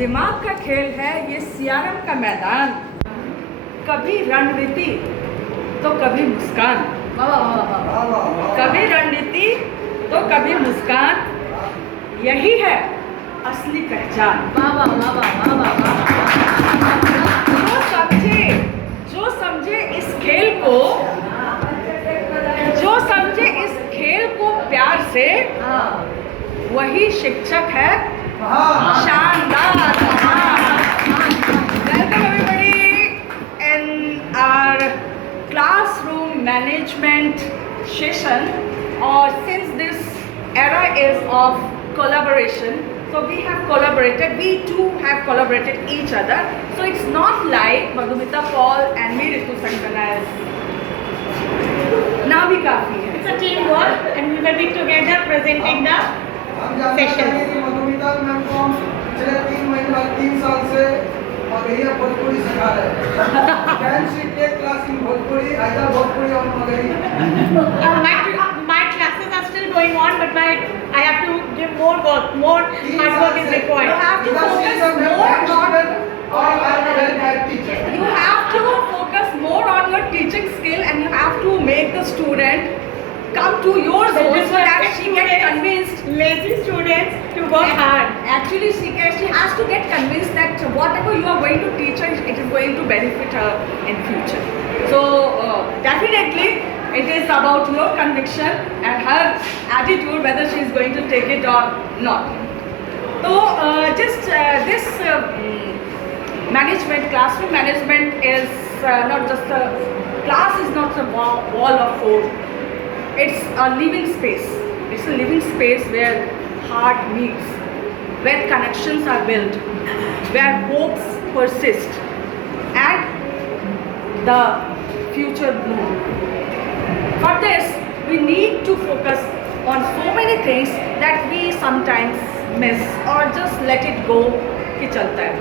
दिमाग का खेल है ये सीआरएम का मैदान। कभी रणनीति तो कभी मुस्कान, कभी रणनीति तो कभी मुस्कान, यही है असली पहचान। जो समझे इस खेल को, जो समझे इस खेल को प्यार से, वही शिक्षक है शानदार। Welcome everybody in our classroom management session, or since this era is of collaboration, so we have collaborated, we too have collaborated each other, so it's not like Madhumita Paul and me Ritu Sankana now we kafi hai. It's a teamwork and we will be together presenting the session. Madhumita ma'am को हम पिछले 3 साल से मगहिया भोजपुरी सिखा रहे हैं। Can she take class in Bhojpuri, आइदा भोजपुरी और Magahi. My classes are still going on, but I have to give more work, more hard work is required. You have to focus more on your teaching skill, and you have to make the student come to your zone so that she gets convinced. Lazy students to work hard. Actually, she has to get convinced that whatever you are going to teach her, it is going to benefit her in future. So definitely, it is about your conviction and her attitude, whether she is going to take it or not. So this management, classroom management is not just a class, is not a wall of code. It's a living space. It's a living space where heart meets, where connections are built, where hopes persist, and the future bloom. For this, we need to focus on so many things that we sometimes miss or just let it go कि चलता है।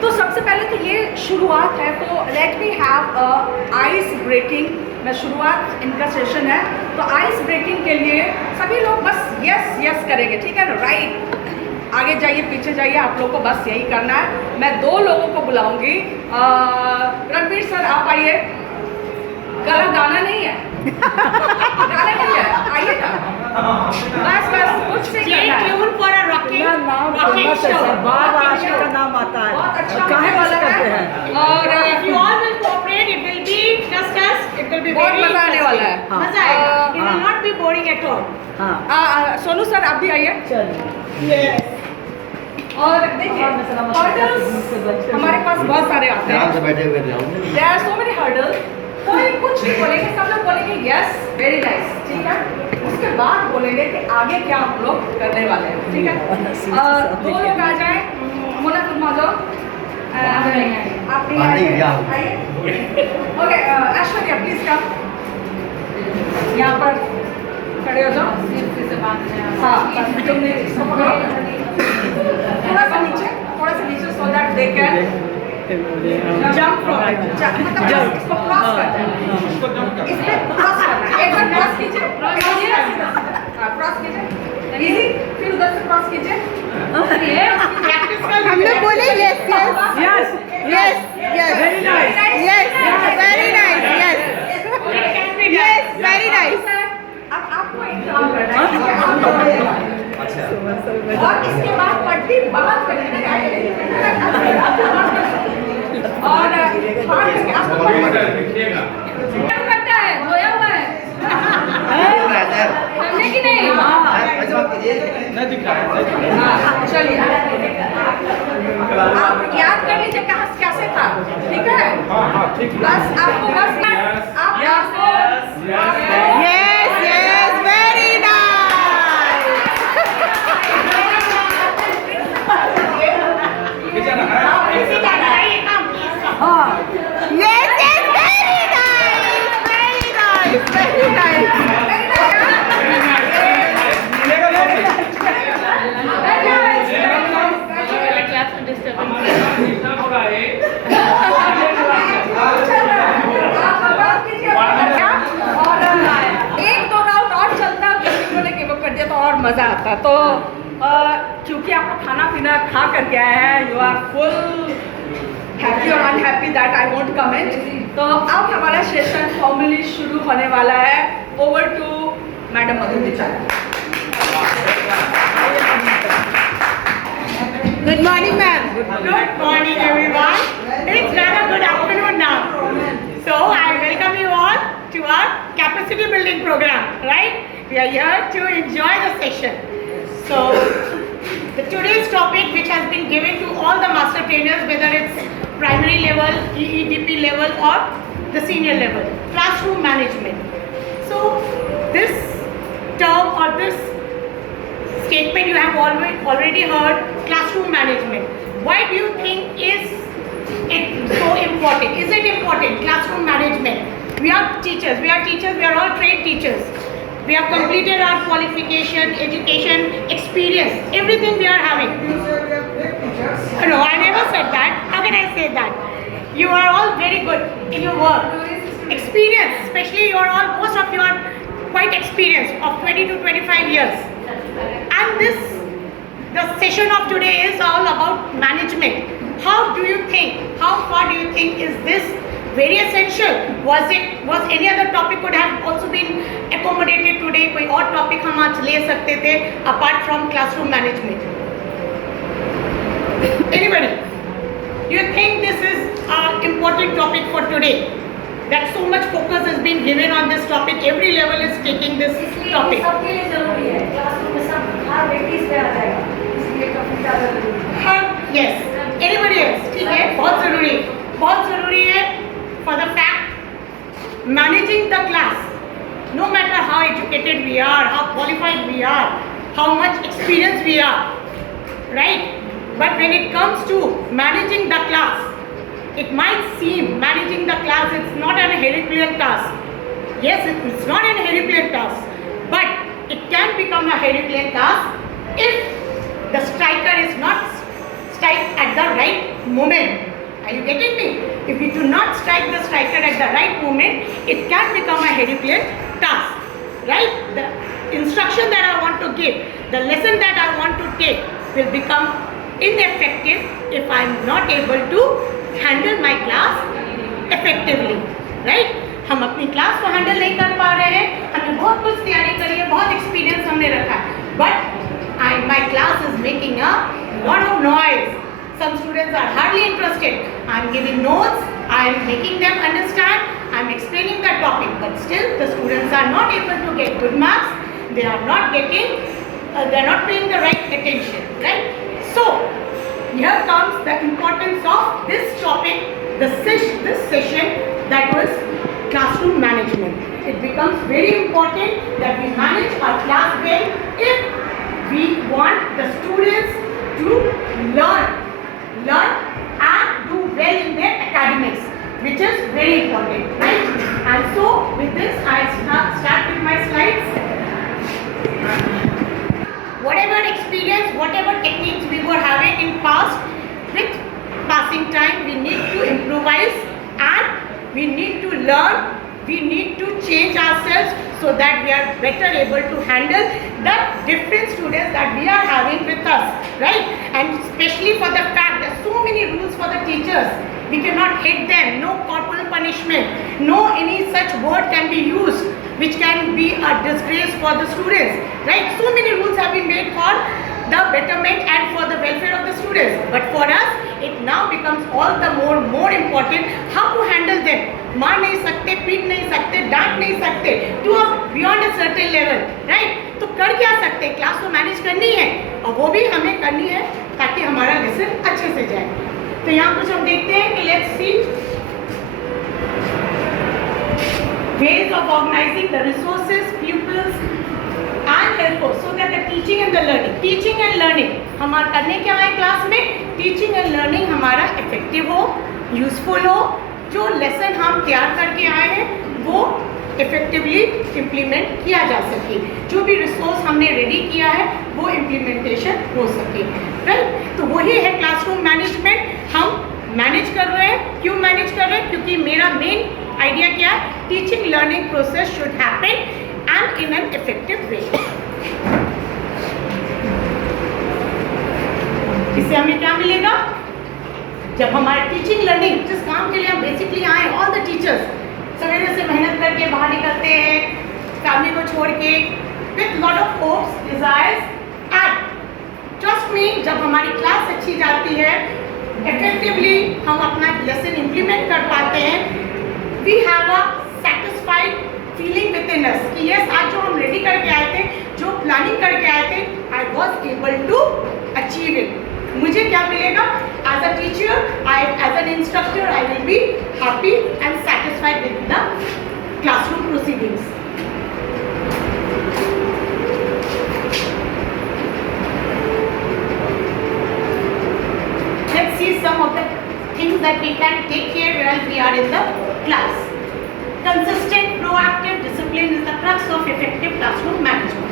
तो सबसे पहले तो ये शुरुआत है, तो let me have ice breaking. मैं शुरुआत इनका सेशन है, तो आइस ब्रेकिंग के लिए सभी लोग बस यस यस करेंगे, ठीक है ना? राइट, आगे जाइए पीछे जाइए, आप लोग को बस यही करना है। मैं 2 लोगों को बुलाऊंगी। रणवीर सर आप आइए। गाना नहीं है, गाना नहीं है, आइए ना। बस कुछ नहीं करना है। Tune for a rocking show. बार-बार का नाम आता है। बहुत अच्छा काहे होने वाला करते है। हैं? और If you all will cooperate, it will be discussed. It will be बहुत very मजा आने वाला है। interesting. मजा आएगा। It will not be boring at all. हाँ, सोनू सर आप भी आइए। चलिए। Yes. और देखिए हर्डल्स हमारे पास बहुत सारे आते हैं। There are so many hurdles. कोई कुछ नहीं बोलेंगे, सब लोग बोलेंगे यस वेरी नाइस, ठीक है? उसके बाद बोलेंगे कि आगे क्या हम लोग करने वाले हैं, ठीक है? 2 लोग आ जाए। मोना तुम आ जाओ। आप नहीं आइए। ओके, ऐश्वर्या प्लीज कम, यहाँ पर खड़े हो जाओ। हाँ, तुमने इसको पकड़ो, थोड़ा सा नीचे so that they can jump from, मतलब इसको क्रॉस करना है, इसमें क्रॉस करना है। एक बार क्रॉस कीजिए, क्रॉस कीजिए, इजी, फिर उधर से क्रॉस कीजिए। हम लोग बोले yes yes yes yes yes very nice yes very nice yes yes very nice. अब आपको एक काम करना है, और इसके बाद पट्टी बात करनी और आपको करता है, धोया हुआ है हमने कि नहीं? चलिए आप याद कर लीजिए कहाँ कैसे था, ठीक है? बस आपको बस आप यस यस वेरी नाइस। हाँ yes yes very nice very nice very nice. एक 2 राउंड और चलता, किसी को ने गिव अप कर दिया तो और मजा आता। तो क्योंकि आप लोग खाना पीना खा करके आए हैं, यू आर फुल हैप्पी और unhappy that I won't comment. तो अब हमारा सेशन फॉर्मली शुरू होने वाला है। Over to madam Madhumita. Good morning, ma'am. Good morning, everyone. It's rather good afternoon now. So I welcome you all to our capacity building program. Right? We are here to enjoy the session. So today's topic, which has been given to all the master trainers, whether it's primary level, EEDP level, or the senior level, classroom management. So this term or this statement you have already heard, classroom management. Why do you think is it so important? Is it important, classroom management? We are teachers, we are all trained teachers. We have completed our qualification, education, experience, everything we are having. You say we are fake teachers. No, I never said that. How can I say that? You are all very good in your work. Experience, especially you are all, most of you are quite experienced of 20 to 25 years. And the session of today is all about management. How do you think, how far do you think is this very essential? Was any other topic could have also been accommodated today? कोई और topic हम आज ले सकते थे apart from classroom management? Anybody? Do you think this is an important topic for today? That so much focus has been given on this topic. Every level is taking this topic. सबके लिए जरूरी है, classroom में सब हर व्यक्ति इस पे आ जाएगा, इसलिए काफी ज़्यादा जरूरी है। हाँ, yes. Anybody else? ठीक है, बहुत ज़रूरी है for the fact managing the class. No matter how educated we are, how qualified we are, how much experience we are, right? But when it comes to managing the class, it might seem managing the class it's not an Herculean task. Yes, it's not an Herculean task, but it can become a Herculean task if the striker is not strike at the right moment. Are you getting me? If you do not strike the striker at the right moment, it can become a Herculean task. Right? The instruction that I want to give, the lesson that I want to take will become ineffective if I am not able to handle my class effectively. Right? हम अपनी class को handle नहीं कर पा रहे हैं, हमने बहुत कुछ तैयारी करी है, बहुत एक्सपीरियंस हमने रखा है, but my class is making a lot of noise. Some students are hardly interested. I am giving notes, I am making them understand, I am explaining the topic, but still the students are not able to get good marks. They are not getting, they are not paying the right attention. Right? So here comes the importance of this topic, this session, that was classroom management. It becomes very important that we manage our class well if we want the students to learn and do well in their academics, which is very important, right? And so with this I start with my slides. Whatever experience, whatever techniques we were having in past, with passing time we need to improvise and we need to learn, we need to change ourselves so that we are better able to handle the different students that we are having with us, right? And especially for the fact that so many rules for the teachers, we cannot hit them, no corporal punishment, no any such word can be used which can be a disgrace for the students, right? So many rules have been made for the betterment and for the welfare of the students, but for us it now becomes all the more important how to handle them. मार नहीं सकते, पीट नहीं सकते, डांट नहीं सकते, to a beyond a certain level, right? तो कर क्या सकते, क्लास को मैनेज करनी है और वो भी हमें करनी है ताकि हमारा लेसन अच्छे से जाए। तो यहाँ कुछ हम देखते हैं कि let's see ways of organizing the resources, pupils and helpers so that the teaching and learning हमारा करने क्या है क्लास में, teaching and learning हमारा effective हो, useful हो, जो लेसन हम तैयार करके आए हैं वो इफेक्टिवली इम्प्लीमेंट किया जा सके, जो भी रिसोर्स हमने रेडी किया है वो इम्प्लीमेंटेशन हो सके, राइट? तो वही है क्लासरूम मैनेजमेंट। हम मैनेज कर रहे हैं, क्यों मैनेज कर रहे हैं? क्योंकि मेरा मेन आइडिया क्या है, teaching learning process should happen and in an effective way. इससे हमें क्या मिलेगा? जब हमारे टीचिंग लर्निंग जिस काम के लिए हम बेसिकली आए, ऑल द टीचर्स सवेरे से मेहनत करके बाहर निकलते हैं फैमिली को छोड़ के with lot of hopes, desires and trust me, जब हमारी क्लास अच्छी जाती है, इफेक्टिवली हम अपना लेसन इम्प्लीमेंट कर पाते हैं, we have a satisfied feeling within us कि यस, आज जो हम रेडी करके आए थे, जो प्लानिंग करके आए थे, I was able to achieve it. मुझे क्या मिलेगा? As a teacher, as an instructor, I will be happy and satisfied with the classroom proceedings. Let's see some of the things that we can take care while we are in the class. Consistent, proactive discipline is the crux of effective classroom management.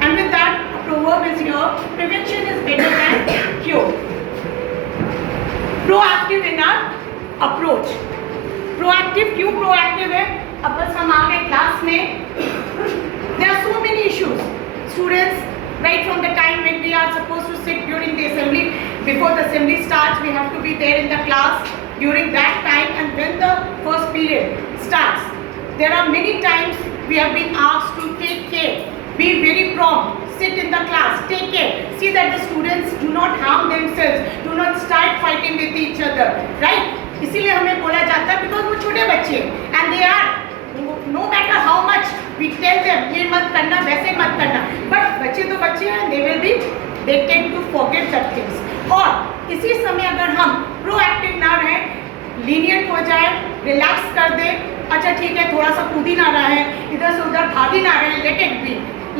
And with that, a proverb is here: prevention is better than cure. Proactive in our approach. Proactive क्यों proactive है? अब बस हम आ गए class में. There are so many issues. Students, right from the time when we are supposed to sit during the assembly, before the assembly starts, we have to be there in the class during that time, and when the first period starts, there are many times we have been asked to take care, be very prompt, sit in the class, take care, see that the students do not harm themselves, do not start fighting with each other, right? इसीलिए हमें बोला जाता है because वो छोटे बच्चे and they are, no matter how much we tell them ये मत करना, वैसे मत करना, but बच्चे तो बच्चे हैं, they tend to forget that things. और इसी समय अगर हम प्रोएक्टिव ना रहें, लीनियंट हो जाए, रिलैक्स कर दे, अच्छा ठीक है थोड़ा सा कूद ही ना रहा है, इधर से उधर भाग ही ना रहे,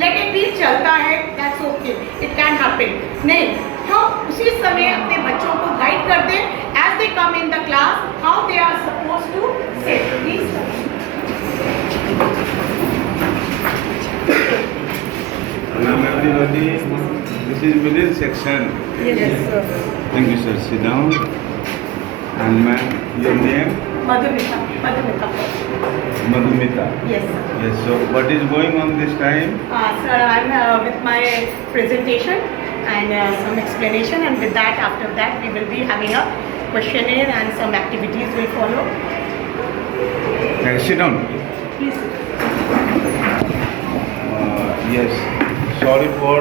लेट इट बी चलता है, that's okay, it can happen. नहीं, हम उसी समय अपने बच्चों को गाइड कर दें as they come in the class, how they are suppose to say. Hello everybody, this is middle section. Yes, sir. Thank you sir, sit down. And ma'am, your name? Madhumita. Madhumita. Yes, sir. Yes, so what is going on this time? Sir, I'm with my presentation and some explanation, and with that, after that, we will be having a questionnaire and some activities will follow. Sit down. Please. Yes, sorry for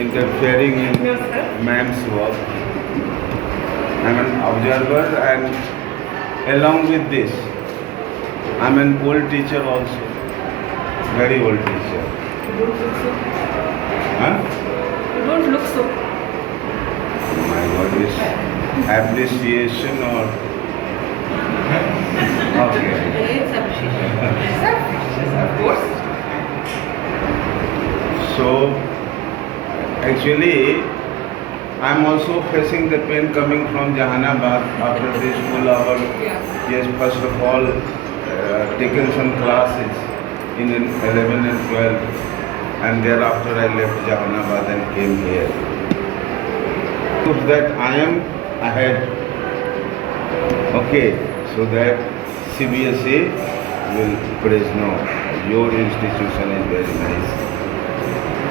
interfering in No, sir. ma'am's work. I'm an observer, and along with this, I'm an old teacher also. Very old teacher. You don't look so. Huh? You don't look so. My God, is appreciation or okay. It's appreciation. Of course. So actually, I'm also facing the pain coming from Jahanabad after the school hour. Yeah. Yes, first of all, taken some classes in 11 and 12, and thereafter I left Jahanabad and came here. So that I am ahead. Okay, so that CBSE will praise no. Your institution is very nice.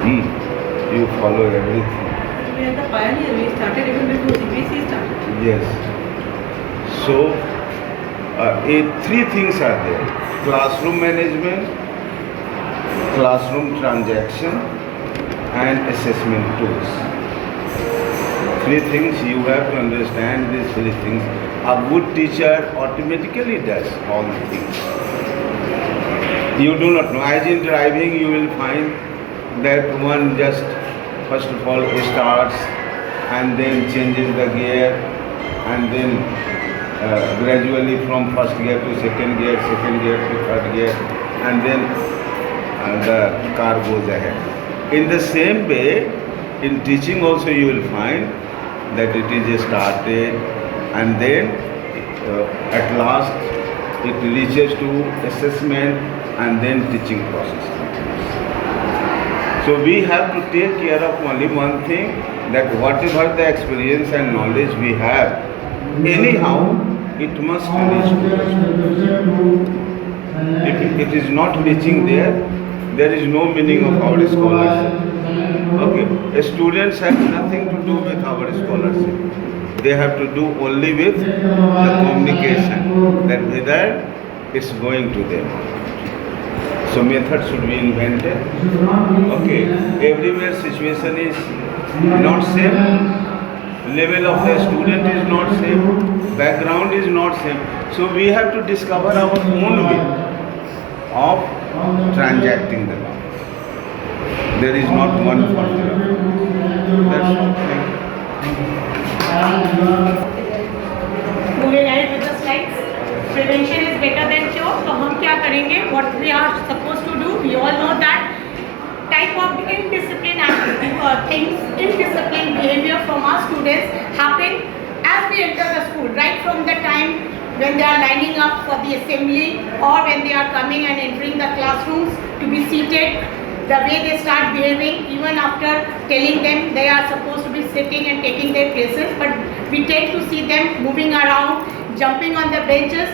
You follow everything. We are the pioneer. We started even before CBSE started. Yes. So, three things are there: classroom management, classroom transaction, and assessment tools. Three things you have to understand. These three things. A good teacher automatically does all the things. You do not know. As in driving, you will find that one just first of all starts and then changes the gear and then gradually from first gear to second gear to third gear, and then the car goes ahead. In the same way, in teaching also you will find that it is started and then at last it reaches to assessment and then teaching process. So we have to take care of only one thing, that whatever the experience and knowledge we have, anyhow, it must reach to us. If it is not reaching there, there is no meaning of our scholarship. Okay, students have nothing to do with our scholarship. They have to do only with the communication, that whether it's going to them. So method should be invented. Okay, everywhere situation is not same. Level of the student is not same. Background is not same. So we have to discover our own way of transacting the law. There is not one formula. That's okay. Moving ahead with the slides. Prevention is better than cure. तो हम क्या करेंगे? What we are supposed to do? We all know that type of indisciplined things, indisciplined behavior from our students happen as we enter the school. Right from the time when they are lining up for the assembly or when they are coming and entering the classrooms to be seated, the way they start behaving, even after telling them they are supposed to be sitting and taking their places, but we tend to see them moving around, jumping on the benches.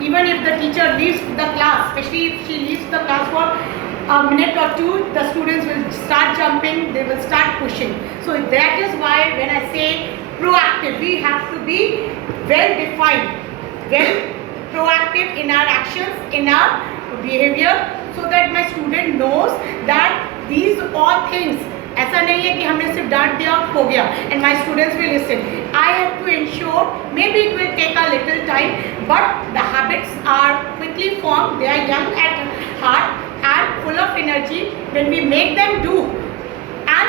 Even if the teacher leaves the class, especially if she leaves the class for a minute or two, the students will start jumping, they will start pushing. So that is why when I say proactive, we have to be well defined, well proactive in our actions, in our behavior, so that my student knows that these all things, ऐसा नहीं है कि हमने सिर्फ डांट दिया और हो गया, and my students will listen. I have to ensure, maybe it will take a little time, but the habits are quickly formed. They are young at heart and full of energy. When we make them do, and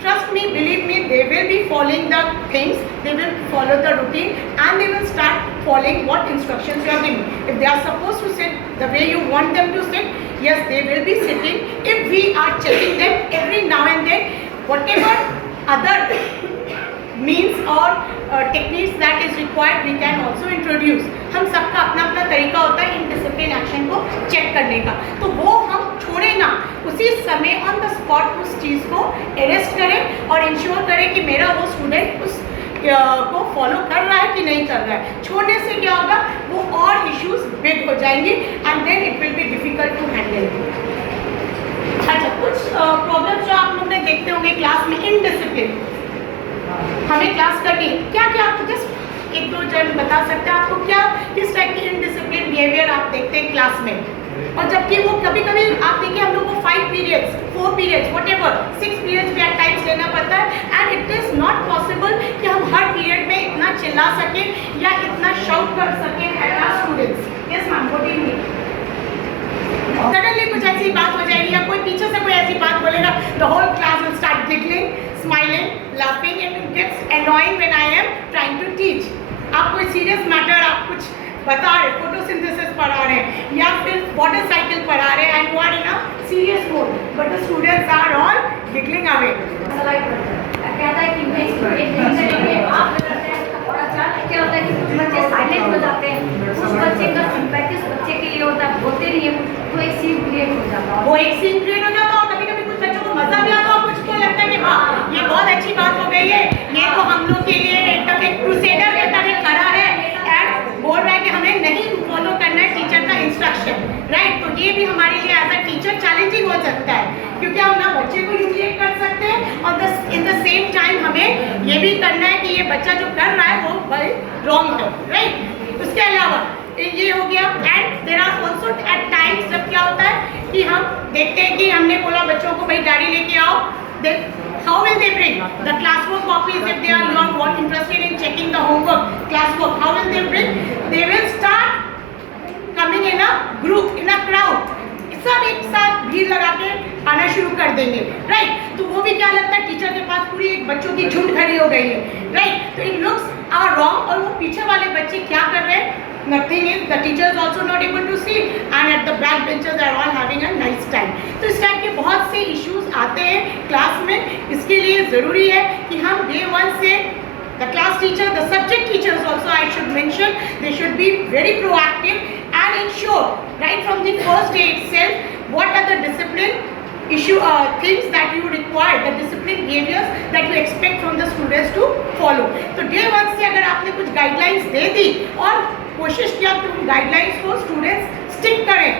trust me, believe me, they will be following the things, they will follow the routine, and they will start following what instructions you are giving. If they are supposed to sit the way you want them to sit, yes, they will be sitting. If we are checking them every now and then, whatever other means or techniques that is required, we can also introduce. हम सबका अपना अपना तरीका होता है in discipline action को check करने का, तो वो हम छोड़े ना, उसी समय ऑन द स्पॉट उस चीज़ को अरेस्ट करें और इंश्योर करें कि मेरा वो स्टूडेंट उस को फॉलो कर रहा है कि नहीं कर रहा है. छोड़ने से क्या होगा, वो और इश्यूज बिग हो जाएंगी and then it will be difficult to handle. अच्छा, कुछ प्रॉब्लम्स जो आप लोग ने देखते होंगे क्लास में, इनडिसिप्लिन. हमें क्लास करनी है, क्या क्या आपको जस्ट एक दो जन बता सकते हैं आपको क्या किस टाइप की इनडिसिप्लिन बिहेवियर आप देखते हैं क्लास में. और जबकि वो कभी कभी आप देखिए हम लोग को 5 पीरियड्स 4 पीरियड्स व्हाटएवर 6 पीरियड्स भी एट टाइम्स लेना पड़ता है, and it is not possible कि हम हर पीरियड में इतना चिल्ला सकें या इतना शाउट कर सकें at our students. Yes ma'am, what do you mean? Suddenly कुछ ऐसी बात हो जाएगी या कोई पीछे से कोई ऐसी बात बोलेगा, the whole class will start giggling, smiling, laughing, and it gets annoying when I am trying to teach. आप कोई सीरियस मैटर आप कुछ बता रहे, फोटोसिंथेसिस पढ़ा रहे हैं या फिर वाटर साइकिल पढ़ा रहे हैं, and you are in a serious mode, but the students are all giggling away. कहता है कि मैं इसको नहीं करेंगे, आप करते हैं. और अचानक क्या होता है कि कुछ बच्चे साइलेंट हो जाते हैं, उस बच्चे का सिंपैथी उस बच्चे के लिए होता है, बोलते नहीं है, तो एक सीन क्रिएट हो जाता है. वो एक सीन क्रिएट हो जाता है और कभी कभी कुछ बच्चों को मजा भी आता है और कुछ को लगता है कि हाँ ये बहुत अच्छी बात हो गई है, ये तो हम लोग के लिए एकदम एक क्रूसेडर के तरह खड़ा है एंड बोल रहा है कि हमें नहीं फॉलो करना है टीचर का इंस्ट्रक्शन, राइट. तो ये भी हमारे लिए एज अ टीचर चैलेंजिंग हो सकता है, क्योंकि हम ना बच्चे को रिफ्लेक्ट कर सकते हैं और इन द सेम टाइम हमें ये भी करना है कि ये बच्चा जो कर रहा है वो भाई रॉन्ग है, राइट. उसके अलावा ये हो गया, and there are also at times जब क्या होता है कि हम देखते हैं कि हमने बोला बच्चों को भाई डायरी लेके आओ, how will they bring the classwork copies if they are not interested in checking the homework classwork? How will they bring? They will start coming in a group, in a crowd. सब एक साथ भीड़ लगा के आना शुरू कर देंगे, राइट. तो वो भी क्या लगता है टीचर के पास पूरी एक बच्चों की झुंड खड़ी हो गई है, राइट. तो इन लुक्स आर रॉन्ग, और वो पीछे वाले बच्चे क्या कर रहे हैं, nothing is, the teacher is also not able to see, and at the back benches are all having a nice time. तो इस टाइप के बहुत से इश्यूज आते हैं क्लास में. इसके लिए ज़रूरी है कि हम डे 1 से the class teacher, the subject teachers also I should mention, they should be very proactive and ensure right from the first day itself what are the discipline issue things that you require, the discipline behaviors that you expect from the students to follow. तो day 1 से अगर आपने कुछ guidelines दे दी और कोशिश किया कि उन गाइडलाइंस को स्टूडेंट्स स्टिक करें,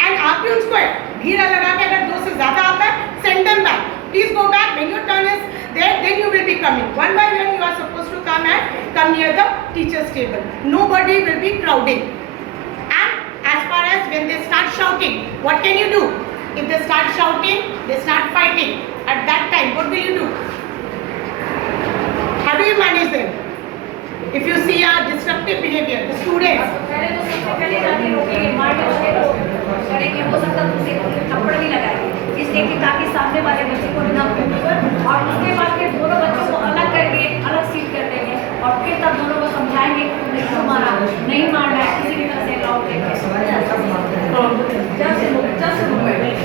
एंड आप भी उसको भीड़ लगा के अगर 2 से ज़्यादा आता है send them back, Please go back. When your turn is there, then you will be coming. One by one, you are supposed to come near the teacher's table. Nobody will be crowding. And as far as when they start shouting, what can you do? If they start shouting, they start fighting. At that time, what will you do? How do you manage them? If you see a disruptive behavior, the students. पहले तो सबसे पहले जाके रोकेंगे, मारने वाले को करेंगे, हो सकता है उसे थप्पड़ भी लगाएंगे, इसलिए कि ताकि सामने वाले बच्चे को ना पीटे। और उसके बाद फिर दोनों बच्चों को अलग करके अलग सीट कर देंगे और फिर तब दोनों को समझाएंगे नहीं तो मारा, नहीं मारना है, किसी भी तरह से लॉक लेके।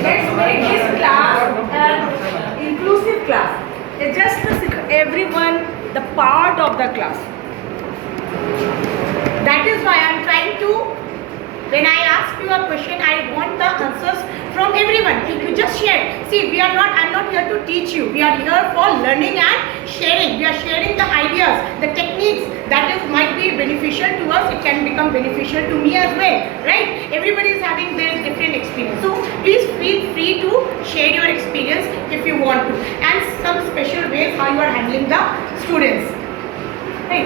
Let's make this class an inclusive class. Just everyone the part of the class. That is why I am trying to, when I ask you a question, I want the answers from everyone. If you just share. See, I am not here to teach you. We are here for learning and sharing. We are sharing the ideas, the techniques that might be beneficial to us. It can become beneficial to me as well, right? Everybody is having their different experience. So please feel free to share your experience if you want to, and some special ways how you are handling the students. Right.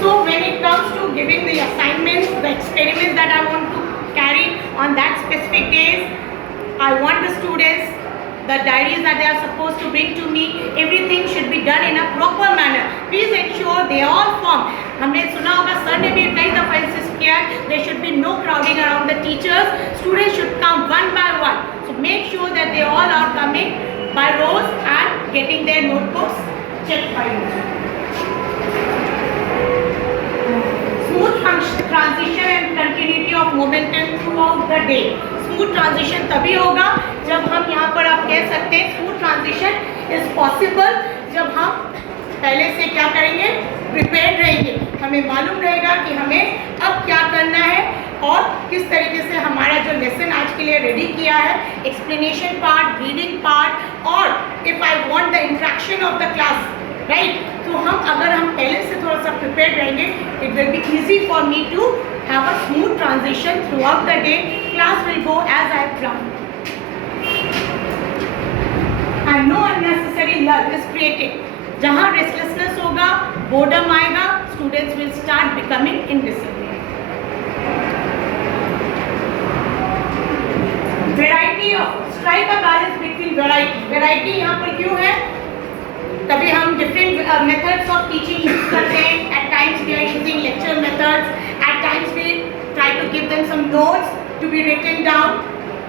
So when it comes to giving the assignments, the experiments that I want to carry on that specific days, I want the students, the diaries that they are supposed to bring to me, everything should be done in a proper manner. Please ensure they all form. हमने सुना होगा, sir ने भी कई दफा insist किया है, there should be no crowding around the teachers. Students should come one by one. So make sure that they all are coming by rows and getting their notebooks checked by you. Smooth transition and continuity of momentum throughout the day. Smooth transition तभी होगा जब हम यहाँ पर आप कह सकते हैं smooth transition is possible जब हम पहले से क्या करेंगे, prepared रहेंगे, हमें मालूम रहेगा कि हमें अब क्या करना है और किस तरीके से हमारा जो लेसन आज के लिए रेडी किया है, explanation part, reading part, और if I want the interaction of the class, right? तो अगर हम पहले से थोड़ा सा प्रिपेयर्ड रहेंगे, it will be easy for me to have a smooth transition throughout the day. Class will go as I planned. And no unnecessary lull is created. जहाँ restlessness होगा, boredom आएगा, students will start becoming indisciplined. Variety of, strike a balance between variety. Variety यहाँ पर क्यों है? तभी हम different methods of teaching use करते हैं. At times we are using lecture methods. At times we try to give them some notes to be written down.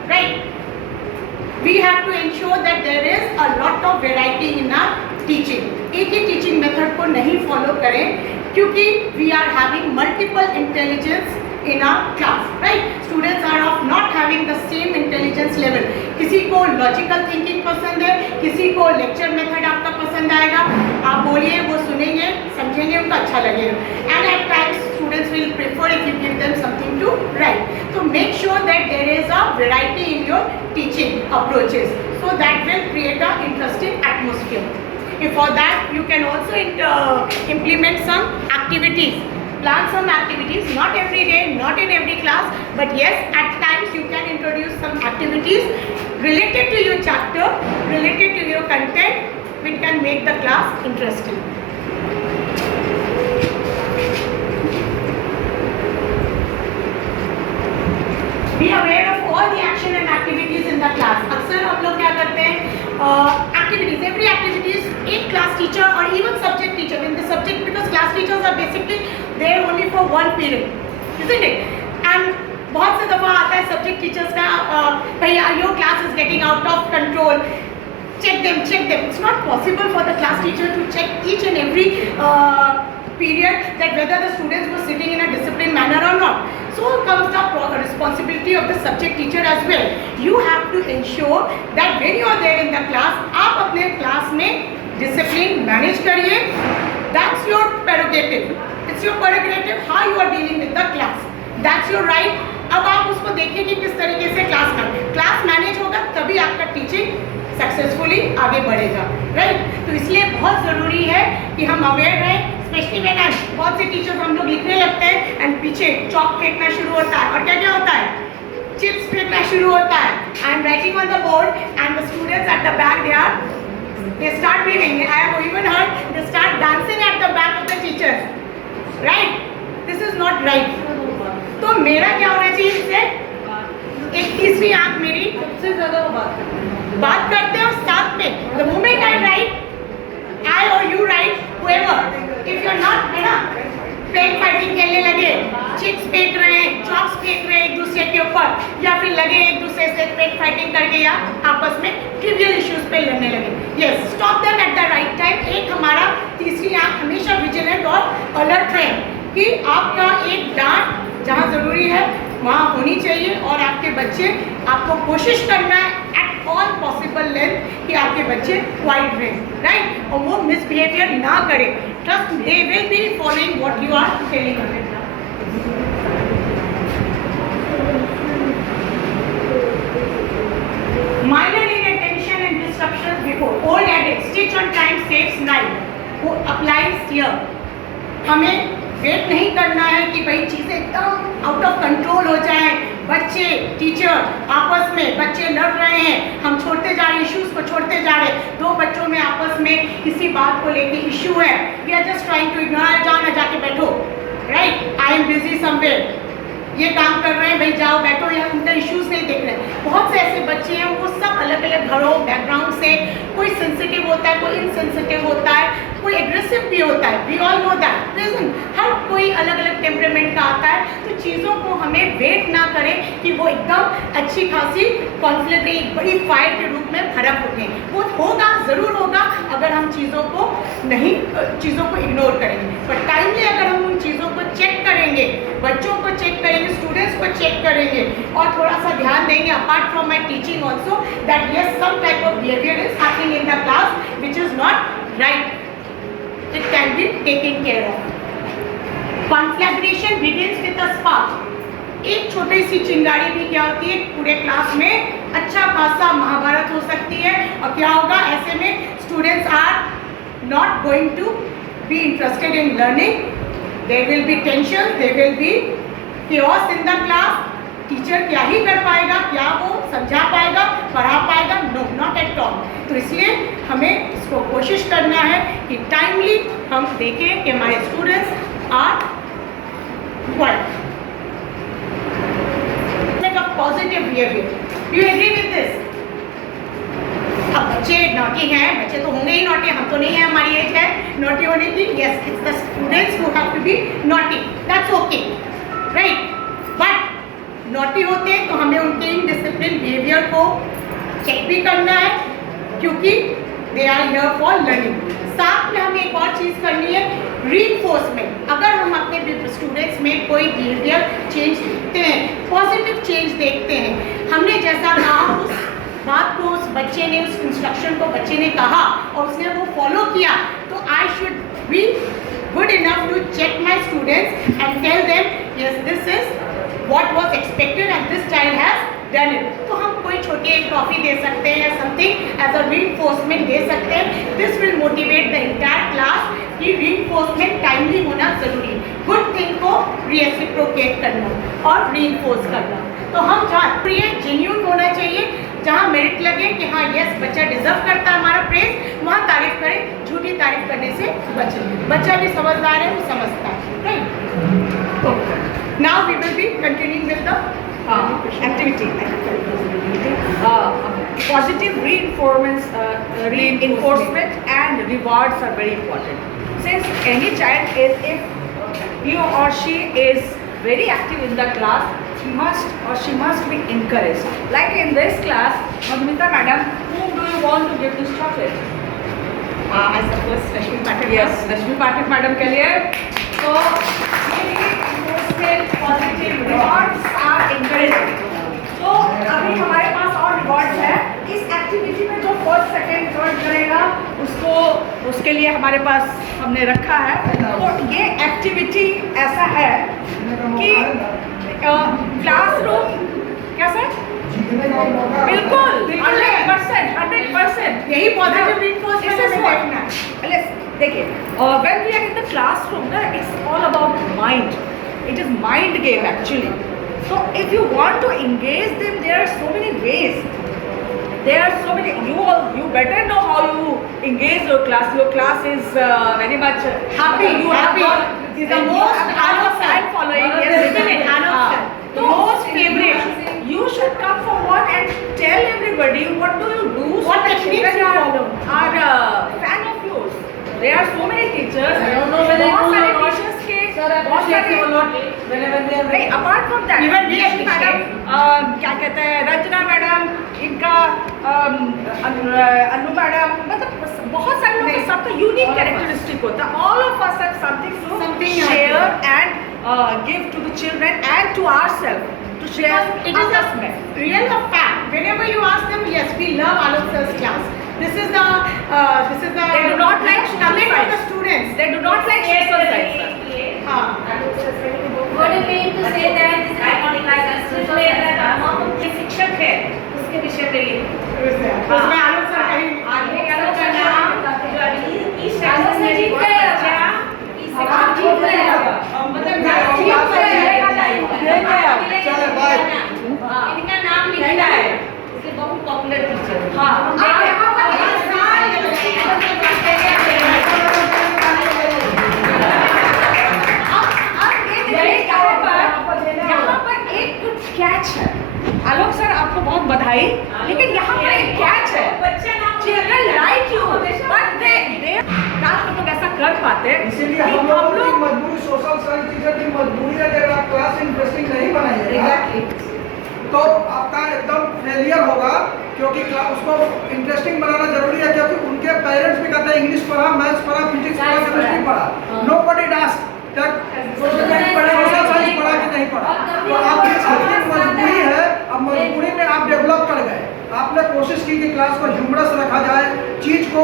Right? We have to ensure that there is a lot of variety in our teaching. एक ही teaching method को नहीं follow करें क्योंकि we are having multiple intelligence in our class. Right? Students are of not having the same intelligence level. किसी को logical thinking पसंद है, किसी को lecture method आपका पसंद आएगा, आप बोलिए वो सुनेंगे, समझेंगे, उनको अच्छा लगेगा. And at times students will prefer if you give them something to write. So make sure that there is a variety in your teaching approaches. So that will create an interesting atmosphere. For that you can also implement some activities. Plan some activities, not every day, not in every class, but yes, at times you can introduce some activities related to your chapter, related to your content, which can make the class interesting. Be aware of all the action and activities in the class. अक्सर हम लोग क्या करते हैं, activities, every activities, एक class teacher or even subject teacher, in the subject, because class teachers are basically there only for one period, isn't it? And बहुत से दफ़ा आता है subject teachers का, भैया your class is getting out of control, check them. It's not possible for the class teacher to check each and every period that whether the students were sitting in a disciplined manner or not. So comes the responsibility of the subject teacher as well. You have to ensure that when you are there in the class, आप अपने class में discipline manage करिए. That's your prerogative. It's your prerogative how you are dealing with the class. That's your right. अब आप उसको देखिए कि किस तरीके से class manage होगा, तभी आपका teaching सक्सेसफुली आगे बढ़ेगा. राइट? तो इसलिए बहुत ज़रूरी है कि हम अवेयर रहें, स्पेशली व्हेन बहुत से टीचर्स हम लोग लिखने लगते हैं एंड पीछे चॉक फेंकना शुरू होता है, और क्या क्या होता है, चिप्स फेंकना शुरू होता है. I am writing on the board and the students at the back they are They start weaving. I have even heard they start dancing at the back of the teachers. Right? This is not right. तो मेरा क्या होना चाहिए इससे? एक तीसरी आंख मेरी सबसे ज्यादा वो बात करते हैं और साथ में the moment I write, I or you write, whoever, if you're not, है ना, पेन फाइटिंग खेलने लगे, चिप्स फेंक रहे हैं, चॉप्स फेंक रहे हैं एक दूसरे के ऊपर, या फिर लगे एक दूसरे से पेन फाइटिंग करके या आपस में ट्रिवियल इश्यूज पे लड़ने लगे, yes, stop them at the right time. एक हमारा तीसरी आंख हमेशा विजिलेंट और अलर्ट रहे कि आपका एक डांट जहाँ जरूरी है वहाँ होनी चाहिए, और आपके बच्चे, आपको कोशिश करना है एट ऑल पॉसिबल लेंथ कि आपके बच्चे क्वाइट रहें, राइट, और वो मिसबिहेवियर ना करें. Trust they will be following what you are telling. Minor inattention and disruptions before. Old adage, stitch on time saves life. वो applies here. हमें वेट नहीं करना है कि भाई चीज़ें एकदम आउट ऑफ कंट्रोल हो जाए, बच्चे टीचर आपस में, बच्चे लड़ रहे हैं, हम छोड़ते जा रहे हैं, इश्यूज को छोड़ते जा रहे हैं, दो बच्चों में आपस में किसी बात को लेके इश्यू है, we are just trying to ignore, जाओ ना जाके बैठो, right, I am busy somewhere, ये काम कर रहे हैं, भाई जाओ बैठो, या उनका इश्यूज नहीं देख रहे हैं. बहुत से ऐसे बच्चे हैं, वो सब अलग अलग घरों बैकग्राउंड से, कोई सेंसिटिव होता है, कोई इनसेंसिटिव होता है, कोई एग्रेसिव भी होता है, we all know that. Reason, हर कोई अलग अलग टेम्परामेंट का आता है, तो चीज़ों को हमें वेट ना करें कि वो एकदम अच्छी खासी कॉन्फ्लिक्ट एक बड़ी फायर के रूप में भड़क उठे. वो होगा, ज़रूर होगा, अगर हम चीज़ों को इग्नोर करेंगे. पर टाइमली अगर हम उन चीज़ों को चेक करेंगे, बच्चों को चेक करेंगे, स्टूडेंट्स को चेक करेंगे, और थोड़ा सा ध्यान देंगे apart from my teaching also that yes some type of behaviour is happening in the class which is not right, it can be taken care of. Conflagration begins with a spark. एक छोटी सी चिंगारी भी क्या होती है, पूरे class में अच्छा खासा महाभारत हो सकती है, और क्या होगा, ऐसे में students are not going to be interested in learning, there will be tension, there will be chaos in the class. Teacher क्या ही कर पाएगा, क्या वो समझा पाएगा, पढ़ा पाएगा, नो, नॉट एट ऑल. तो इसलिए हमें इसको कोशिश करना है कि टाइमली हम देखें कि हमारे students are quite. Positive behaviour, you agree with this? अब बच्चे नॉटी हैं, बच्चे तो होंगे ही नॉटी, हम तो नहीं है, हमारी एज है नॉटी होने की, yes, it's the students who have to be naughty, that's okay, right. But naughty होते हैं तो हमें उनके इनडिसिप्लिन बिहेवियर को चेक भी करना है, क्योंकि they are here for learning. साथ में हमें एक और चीज़ करनी है, रीइंफोर्समेंट. अगर हम अपने स्टूडेंट्स में कोई बिहेवियर चेंज देखते हैं, पॉजिटिव चेंज देखते हैं, हमने जैसा कहा उस बात को उस बच्चे ने, उस इंस्ट्रक्शन को बच्चे ने कहा और उसने वो फॉलो किया, तो I should be good enough to check my students and tell them yes this is what was expected and this child has done it. तो हम कोई छोटी एक ट्रॉफी दे सकते हैं या समथिंग एज अ रीइंफोर्समेंट दे सकते हैं. This will motivate the entire class कि रीइंफोर्समेंट टाइमली होना जरूरी, गुड थिंग को रेसिप्रोकेट करना और रीइंफोर्स करना. तो हम जहाँ प्रिय जेन्यून होना चाहिए, जहाँ मेरिट लगे कि हाँ यस बच्चा डिजर्व करता है हमारा प्रेज, वहाँ तारीफ करें. झूठी तारीफ करने से बचें. बच्चा भी समझदार है, वो समझता है, right. Now we will be continuing with the activity. Positive reinforcement and rewards are very important. Since any child is, if he or she is very active in the class, she must be encouraged. Like in this class, Madhumita madam, whom do you want to give this chocolate? I suppose Rashmi Pathak. Yes, Rashmi Pathak madam के लिए. So positive rewards are encouraging. तो अभी हमारे पास और rewards है. इस activity में जो फर्स्ट सेकेंड थर्ड करेगा उसके लिए हमारे पास हमने रखा है. तो ये एक्टिविटी ऐसा है कि क्लासरूम कैसे, बिल्कुल 100% यही पॉजिटिव रिइंफोर्समेंट है. देखिए, when we are in the classroom, it's all about mind. It is mind game actually. So if you want to engage them, there are so many ways. there are so many. You better know how you engage your class. Your class is very much Happy, You have happy. got Is the most fan following. Yes, isn't it? The most favorite. You should come forward and tell everybody what do you do. What so that techniques children you follow. Are fan of yours. There are so many teachers. I don't know whether बहुत you सारे know or not. teachers के Sir, I बहुत appreciate सारे you a lot whenever they are नहीं apart from that Even we Neelam appreciate. Madam क्या कहते हैं Ranjana madam इनका अनु मैडम मतलब बहुत सारे लोग हैं, सबका यूनिक कैरेक्टरिस्टिक होता है. All of us have something to Something share and give to the children and to ourselves to share. It is a real fact. Whenever you ask them, yes, we love Alok sir's class. This is the They do not like social coming from the science. students. They do not like social science. What do you mean to say that this is not like a शिक्षक है उसके विषय में लिख. उसमें आलोक sir कहीं आगे आलोक का नाम जो अभी इस सेक्शन में जीत गए बच्चा आप जीत गए मतलब जीत गए. चलो बाय. इनका नाम लिखना है. इसके बहुत पॉपुलर टीचर. हाँ यहाँ पर एक कैच है. आलोक सर आपको बहुत बधाई, लेकिन यहाँ पर एक कैच है. Children like you but they हम लोग ऐसा कर पाते हैं इसीलिए कि हम लोगों की मजबूरी सोशल साइंस टीचर की मजबूरी है कि अगर आप क्लास इंटरेस्टिंग नहीं बनाइएगा तो आपका एकदम फेलियर होगा, क्योंकि उसको इंटरेस्टिंग बनाना जरूरी है, क्योंकि उनके पेरेंट्स भी कहते हैं इंग्लिश पढ़ा, मैथ्स पढ़ा, फिजिक्स पढ़ा, केमिस्ट्री पढ़ा. नोबडी आस्क्ड सोशल साइंस पढ़ा कि नहीं पढ़ा. तो आपकी मजबूरी है. अब मजबूरी में आप डेवलप कर गए. आपने कोशिश की कि क्लास को ह्यूमरस रखा जाए, चीज को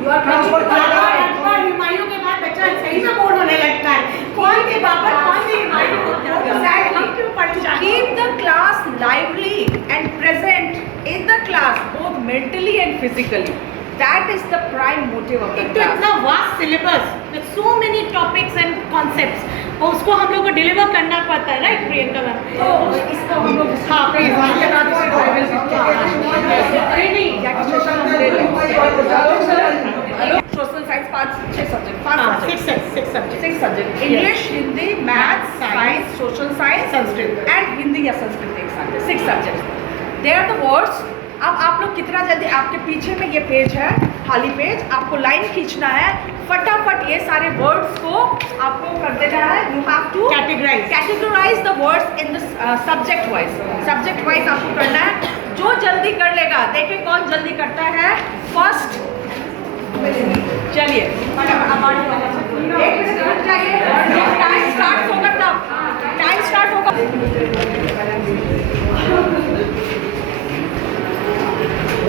ट्रांसफर किया जाए. हुमायूं के बाद बच्चा सही से बोर होने लगता है. कौन थे बाबर, कौन थे हुमायूं? हम क्यों परेशान? Keep the class lively and present in the class both mentally and physically. That is the prime motive of the एक तो class. इतना vast syllabus with so many topics and concepts, और उसको हम लोग को डिलीवर करना पड़ता है, राइट प्रियंका मैम? तो इसको हम लोग हाँ please. Social science 5-6 subject. Six subject. 6 subject. English, Hindi, maths, science, social science, Sanskrit. And Hindi या संस्कृत एक साथ. 6 subject. They are the words. अब आप लोग कितना जल्दी, आपके पीछे में ये पेज है, खाली पेज, आपको लाइन खींचना है, फटाफट ये सारे वर्ड्स को आपको कर देना है. You have to categorise the words in the subject wise. Subject wise आपको करना है. जो जल्दी कर लेगा, देखिए कौन जल्दी करता है फर्स्ट. चलिए एक मिनट रुक जाइए. टाइम स्टार्ट होगा तब. टाइम स्टार्ट होगा.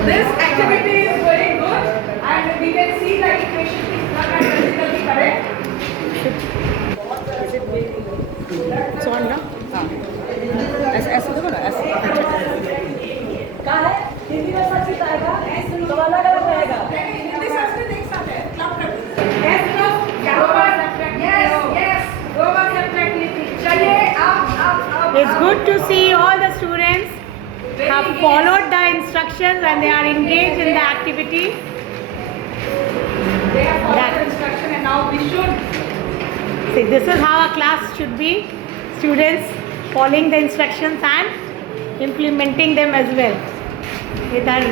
This activity is very good and we can see the equation is not practically correct. It's on ना? ऐसे देखो ना, ऐसे. कहाँ है हिंदी में संस्कृत आएगा तो अलग अलग रहेगा. हिंदी संस्कृत एक साथ है. क्लब कर दीजिए. Yes. चलिए आप. It's good to see all the students have followed the instructions and they are engaged in the activity. They have followed the instruction and now we should. See, this is how a class should be. Students following the instructions and implementing them as well. With our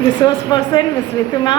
resource person, Ms. Rituma.